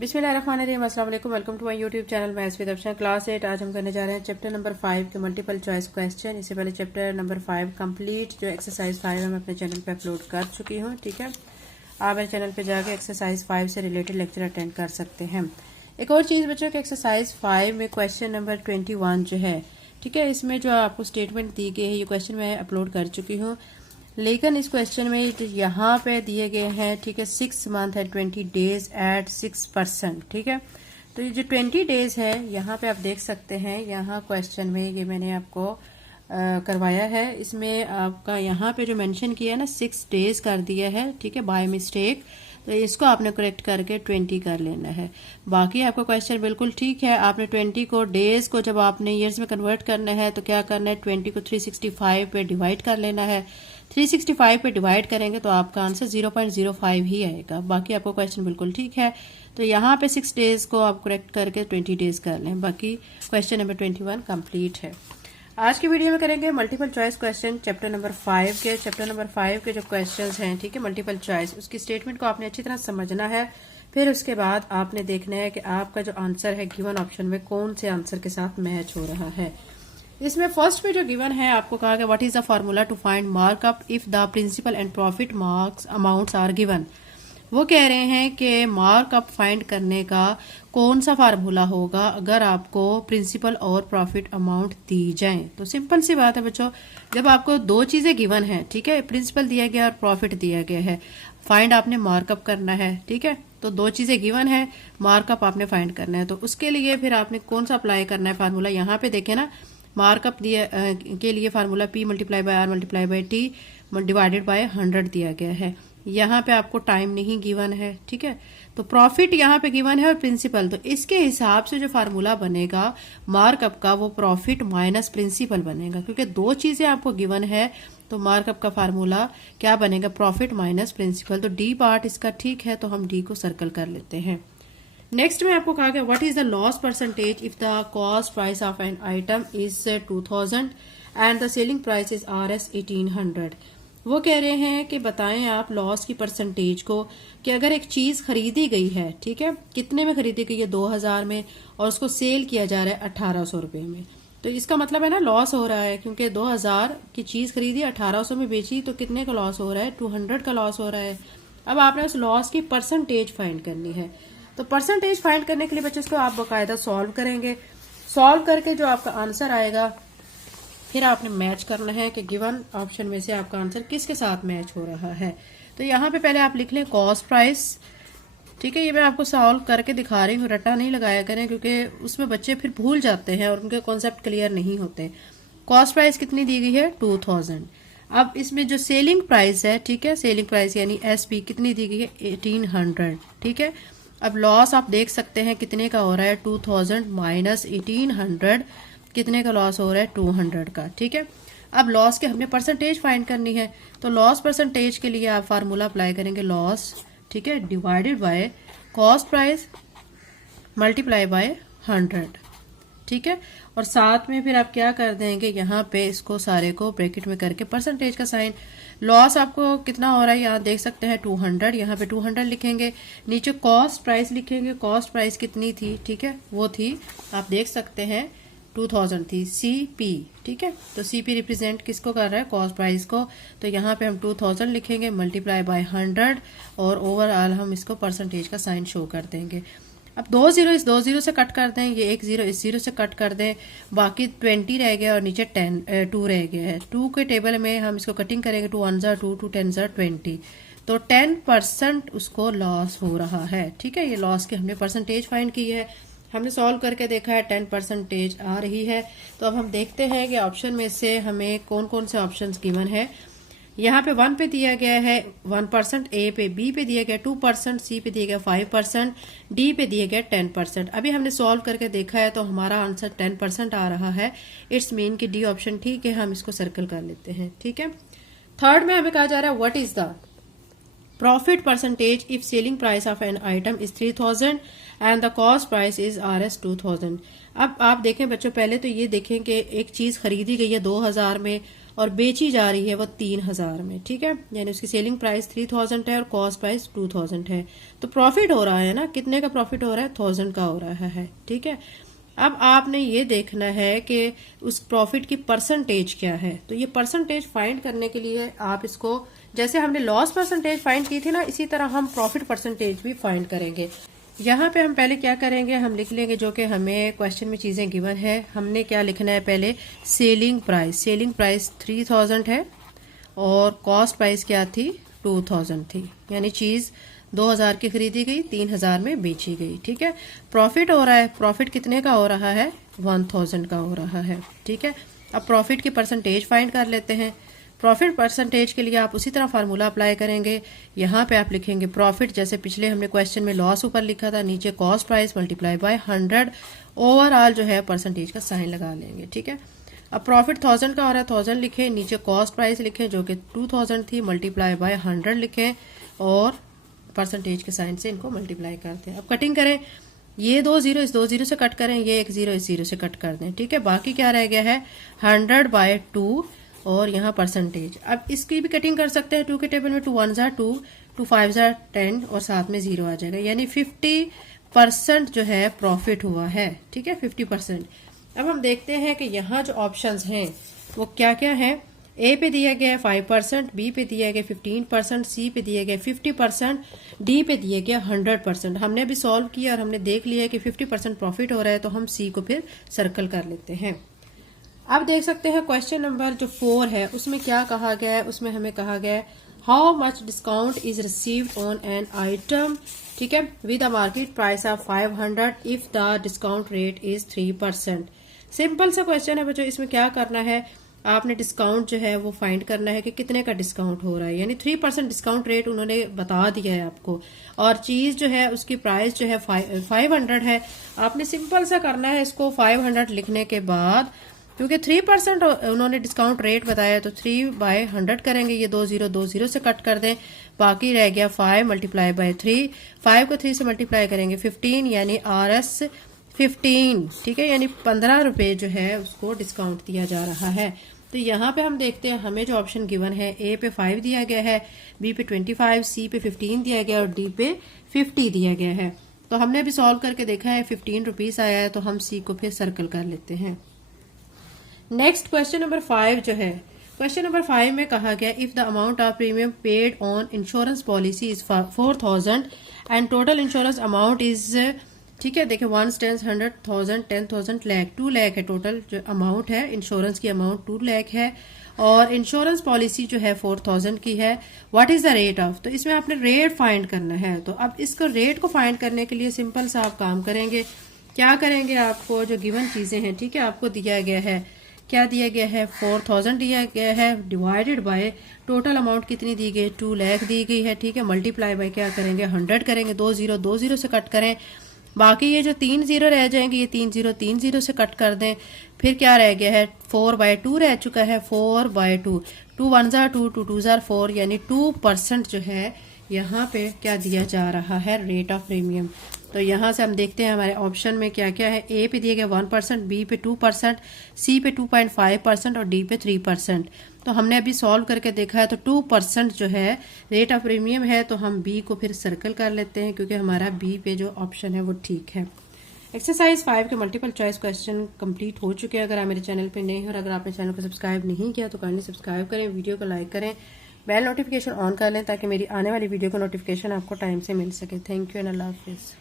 बिस्मिल्लाहिर्रहमानिर्रहीम, अस्सलाम वालेकुम। Welcome to my YouTube channel maths with Afshan class 8। आज हम करने जा रहे हैं चैप्टर नंबर 5 के मल्टीपल चॉइस क्वेश्चन। इससे पहले चैप्टर नंबर 5 कंप्लीट जो एक्सरसाइज 5 है मैं अपने चैनल पे अपलोड कर चुकी हूँ। ठीक है, आप मेरे चैनल पे जाके एक्सरसाइज 5 से रिलेटेड लेक्चर अटेंड कर सकते हैं। एक और चीज़ बच्चों के एक्सरसाइज 5 में क्वेश्चन नंबर 21 जो है, ठीक है, इसमें जो आपको स्टेटमेंट दी गई है ये क्वेश्चन मैं अपलोड कर चुकी हूँ, लेकिन इस क्वेश्चन में यहाँ पे दिए गए हैं, ठीक है, 6 मंथ एंड 20 डेज एट 6%। ठीक है, तो ये जो 20 डेज है यहाँ पे आप देख सकते हैं, यहाँ क्वेश्चन में ये मैंने आपको करवाया है। इसमें आपका यहाँ पे जो मेंशन किया है ना 6 डेज कर दिया है, ठीक है, बाय मिस्टेक, तो इसको आपने करेक्ट करके 20 कर लेना है। बाकी आपका क्वेश्चन बिल्कुल ठीक है। आपने 20 को डेज को जब आपने ईयर्स में कन्वर्ट करना है तो क्या करना है, 20 को 365 पे डिवाइड कर लेना है। 365 पे डिवाइड करेंगे तो आपका आंसर 0.05 ही आएगा। बाकी आपका क्वेश्चन बिल्कुल ठीक है। तो यहाँ पे 6 डेज को आप करेक्ट करके 20 डेज कर लें। बाकी क्वेश्चन नंबर 21 कंप्लीट है। आज की वीडियो में करेंगे multiple choice question chapter number 5 के। चैप्टर नंबर 5 के जो क्वेश्चंस हैं, ठीक है, मल्टीपल चॉइस, उसकी स्टेटमेंट को आपने अच्छी तरह समझना है। फिर उसके बाद आपने देखना है कि आपका जो आंसर है गिवन ऑप्शन में कौन से आंसर के साथ मैच हो रहा है। इसमें फर्स्ट पे जो गिवन है आपको कहा गया what is the formula to find markup if the principal and profit marks amounts are given. वो कह रहे हैं कि मार्कअप फाइंड करने का कौन सा फार्मूला होगा अगर आपको प्रिंसिपल और प्रॉफिट अमाउंट दी जाए। तो सिंपल सी बात है बच्चों, जब आपको दो चीजें गिवन है, ठीक है, प्रिंसिपल दिया गया और प्रॉफिट दिया गया है, फाइंड आपने मार्कअप करना है। ठीक है, तो दो चीजें गिवन है, मार्कअप आपने फाइंड करना है। तो उसके लिए फिर आपने कौन सा अप्लाई करना है फार्मूला, यहाँ पे देखे ना, मार्कअप दिया के लिए formula P multiply by R multiply by T divided by 100 दिया गया है। यहाँ पे आपको टाइम नहीं गिवन है, ठीक है, तो प्रॉफिट यहाँ पे गिवन है और प्रिंसिपल, तो इसके हिसाब से जो फार्मूला बनेगा मार्कअप का वो प्रॉफिट माइनस प्रिंसिपल बनेगा, क्योंकि दो चीजें आपको गिवन है। तो मार्कअप का फार्मूला क्या बनेगा, प्रॉफिट माइनस प्रिंसिपल। तो डी पार्ट इसका ठीक है, तो हम डी को सर्कल कर लेते हैं। नेक्स्ट में आपको कहा गया what is the loss percentage if the cost price of an item is 2000 and the selling price is RS 1800। वो कह रहे हैं कि बताएं आप लॉस की परसेंटेज को, कि अगर एक चीज खरीदी गई है, ठीक है, कितने में खरीदी गई है, 2000 में, और उसको सेल किया जा रहा है 1800 रुपए में, तो इसका मतलब है ना लॉस हो रहा है, क्योंकि 2000 की चीज खरीदी 1800 में बेची, तो कितने का लॉस हो रहा है, 200 का लॉस हो रहा है। अब आपने उस लॉस की परसेंटेज फाइंड करनी है। तो परसेंटेज फाइंड करने के लिए बच्चों इसको आप बाकायदा सॉल्व करेंगे। सॉल्व करके जो आपका आंसर आएगा फिर आपने मैच करना है कि गिवन ऑप्शन में से आपका आंसर किसके साथ मैच हो रहा है। तो यहाँ पे पहले आप लिख लें कॉस्ट प्राइस, ठीक है, ये मैं आपको सॉल्व करके दिखा रही हूँ, रट्टा नहीं लगाया करें, क्योंकि उसमें बच्चे फिर भूल जाते हैं और उनके कॉन्सेप्ट क्लियर नहीं होते। कॉस्ट प्राइस कितनी दी गई है, 2000। अब इसमें जो सेलिंग प्राइस है, ठीक है, सेलिंग प्राइस यानी SP कितनी दी गई है, 1800। ठीक है, अब लॉस आप देख सकते हैं कितने का हो रहा है, 2000 माइनस 1800, कितने का लॉस हो रहा है, 200 का। ठीक है, अब लॉस के हमने परसेंटेज फाइंड करनी है, तो लॉस परसेंटेज के लिए आप फार्मूला अप्लाई करेंगे लॉस, ठीक है, divided by cost price multiply by 100। ठीक है, और साथ में फिर आप क्या कर देंगे, यहाँ पे इसको सारे को ब्रैकेट में करके परसेंटेज का साइन। लॉस आपको कितना हो रहा है यहाँ देख सकते हैं 200, यहाँ पे 200 लिखेंगे, नीचे कॉस्ट प्राइस लिखेंगे, कॉस्ट प्राइस कितनी थी, ठीक है, वो थी आप देख सकते हैं 2000 थी, CP। ठीक है, तो CP रिप्रेजेंट किसको कर रहा है, कॉस्ट प्राइस को, तो यहाँ पे हम 2000 लिखेंगे मल्टीप्लाई बाय 100 और ओवरऑल हम इसको परसेंटेज का साइन शो कर देंगे। अब 2 जीरो इस 2 जीरो से कट कर दें, ये 1 जीरो इस जीरो से कट कर दें, बाकी 20 रह गया और नीचे 2 रह गया है। 2 के टेबल में हम इसको कटिंग करेंगे, 2 1 2 2 10 20, तो 10% उसको लॉस हो रहा है। ठीक है, ये लॉस की हमने परसेंटेज फाइंड की है, हमने सॉल्व करके देखा है 10% आ रही है। तो अब हम देखते हैं कि ऑप्शन में से हमें कौन कौन से ऑप्शंस गिवन है। यहाँ पे 1 पे दिया गया है 1%, A पे, B पे दिया गया 2%, C पे दिया गया 5%, D पे दिया गया 10%। अभी हमने सॉल्व करके देखा है तो हमारा आंसर 10% आ रहा है। इट्स मीन कि D ऑप्शन ठीक है, हम इसको सर्कल कर लेते हैं। ठीक है, थर्ड में हमें कहा जा रहा है what is the profit percentage if selling price of an item is 3000 and the cost price is RS 2000। अब आप देखें बच्चों, पहले तो ये देखें कि एक चीज खरीदी गई है 2000 में और बेची जा रही है वो 3000 में, ठीक है, यानी उसकी सेलिंग प्राइस 3000 है और कॉस्ट प्राइस 2000 है। तो प्रॉफिट हो रहा है ना, कितने का प्रॉफिट हो रहा है, 1000 का हो रहा है, ठीक है। अब आपने ये देखना है कि उस प्रॉफिट की परसेंटेज क्या है। तो ये परसेंटेज फाइंड करने के लिए आप इसको, जैसे हमने लॉस परसेंटेज फाइंड की थी ना, इसी तरह हम प्रॉफिट परसेंटेज भी फाइंड करेंगे। यहाँ पे हम पहले क्या करेंगे, हम लिख लेंगे जो कि हमें क्वेश्चन में चीजें गिवन है। हमने क्या लिखना है, पहले सेलिंग प्राइस 3000 है और कॉस्ट प्राइस क्या थी, 2000 थी, यानी चीज 2000 की खरीदी गई, 3000 में बेची गई, ठीक है। प्रॉफिट हो रहा है, प्रॉफिट कितने का हो रहा है, 1000 का हो रहा है, ठीक है। अब प्रॉफिट की परसेंटेज फाइंड कर लेते हैं। प्रॉफिट परसेंटेज के लिए आप उसी तरह फार्मूला अप्लाई करेंगे। यहाँ पे आप लिखेंगे प्रॉफिट, जैसे पिछले हमने क्वेश्चन में लॉस ऊपर लिखा था, नीचे cost price multiply by 100, overall जो है परसेंटेज का साइन लगा लेंगे, ठीक है। अब प्रॉफिट 1000 का हो रहा है, 1000 लिखे, नीचे कॉस्ट प्राइस लिखे जो कि 2000 थी, मल्टीप्लाई बाय 100 लिखे और परसेंटेज के साइन से इनको मल्टीप्लाई करते हैं। अब कटिंग करें, ये 2 0 इस 2 0 से कट करें, ये 1 0 इस 0 से कट कर दें, ठीक है। बाकी क्या रह गया है, 100/2 और यहाँ परसेंटेज। अब इसकी भी कटिंग कर सकते हैं, 2 के टेबल में 2 1 जार 2, 2 5 जार 10 और साथ में 0 आ जाएगा, यानी 50% जो है प्रॉफिट हुआ है, ठीक है, 50%। अब हम देखते हैं कि यहाँ जो ऑप्शंस हैं वो क्या क्या है। ए पे दिया गया है 5%, बी पे दिया गया 15%, सी पे दिया गया 50%, डी पे दिया गया 100%। हमने अभी सॉल्व किया और हमने देख लिया कि 50% प्रॉफिट हो रहा है, तो हम सी को फिर सर्कल कर लेते हैं। अब देख सकते हैं क्वेश्चन नंबर जो 4 है उसमें क्या कहा गया है। उसमें हमें कहा गया है how much discount is received on an item, ठीक है, with a market price of 500 if the discount rate is 3%। Simple सा क्वेश्चन है बच्चों। इसमें क्या करना है, आपने डिस्काउंट जो है वो फाइंड करना है कि कितने का डिस्काउंट हो रहा है, यानी 3% डिस्काउंट रेट उन्होंने बता दिया है आपको, और चीज जो है उसकी प्राइस जो है 500 है। आपने सिंपल सा करना है इसको 500 लिखने के बाद, क्योंकि 3% उन्होंने डिस्काउंट रेट बताया, तो 3/100 करेंगे, ये 2 0 से कट कर दें, बाकी रह गया 5 मल्टीप्लाई बाय 3, 5 को 3 से मल्टीप्लाई करेंगे 15, यानी RS 15, ठीक है, यानी 15 रुपए जो है उसको डिस्काउंट दिया जा रहा है। तो यहाँ पे हम देखते हैं हमें जो ऑप्शन गिवन है, ए पे 5 दिया गया है, बी पे 25, सी पे 15 दिया गया और डी पे 50 दिया गया है। तो हमने अभी सॉल्व करके देखा है 15 रुपीज आया है, तो हम सी को फिर सर्कल कर लेते हैं। नेक्स्ट क्वेश्चन नंबर 5 जो है, क्वेश्चन नंबर 5 में कहा गया if the amount of premium paid on insurance policy is 4000 and total insurance amount is, ठीक है, देखिए 1 10 100,000 10,000 लाख, 2 लाख है टोटल जो अमाउंट है, इंश्योरेंस की अमाउंट 2 लाख है और इंश्योरेंस पॉलिसी जो है 4000 की है। What is the rate of, तो इसमें आपने रेट फाइंड करना है। तो अब इसको रेट को फाइंड करने के लिए सिंपल सा आप काम करेंगे, क्या करेंगे, आपको जो गिवन चीजें हैं, ठीक है, आपको दिया गया है, क्या दिया गया है, 4000 दिया गया है, डिवाइडेड बाय टोटल अमाउंट कितनी दी गई, 2 लाख दी गई है, ठीक है, मल्टीप्लाई बाय क्या करेंगे, 100 करेंगे, 2 0 से कट करें, बाकी ये जो 3 0 रह जाएंगे, ये 3 0 से कट कर दें, फिर क्या रह गया है, 4/2 रह चुका है, 4/2, 2 1 जार 2, 2 2 जार 4, यानी 2% जो है यहाँ पे क्या दिया जा रहा है, रेट ऑफ प्रीमियम। तो यहाँ से हम देखते हैं हमारे ऑप्शन में क्या क्या है। ए पे दिए गए 1%, बी पे 2%, सी पे 2.5% और डी पे 3%। तो हमने अभी सॉल्व करके देखा है, तो 2% जो है रेट ऑफ प्रीमियम है, तो हम बी को फिर सर्कल कर लेते हैं क्योंकि हमारा बी पे जो ऑप्शन है वो ठीक है। एक्सरसाइज 5 के मल्टीपल चॉइस क्वेश्चन कंप्लीट हो चुके हैं। अगर आप मेरे चैनल पे नए हैं और अगर आपने चैनल को सब्सक्राइब नहीं किया तो काइंडली सब्सक्राइब करें, वीडियो को लाइक करें, बेल नोटिफिकेशन ऑन कर लें ताकि मेरी आने वाली वीडियो का नोटिफिकेशन आपको टाइम से मिल सके। थैंक यू एंड अल्लाह हाफिज़।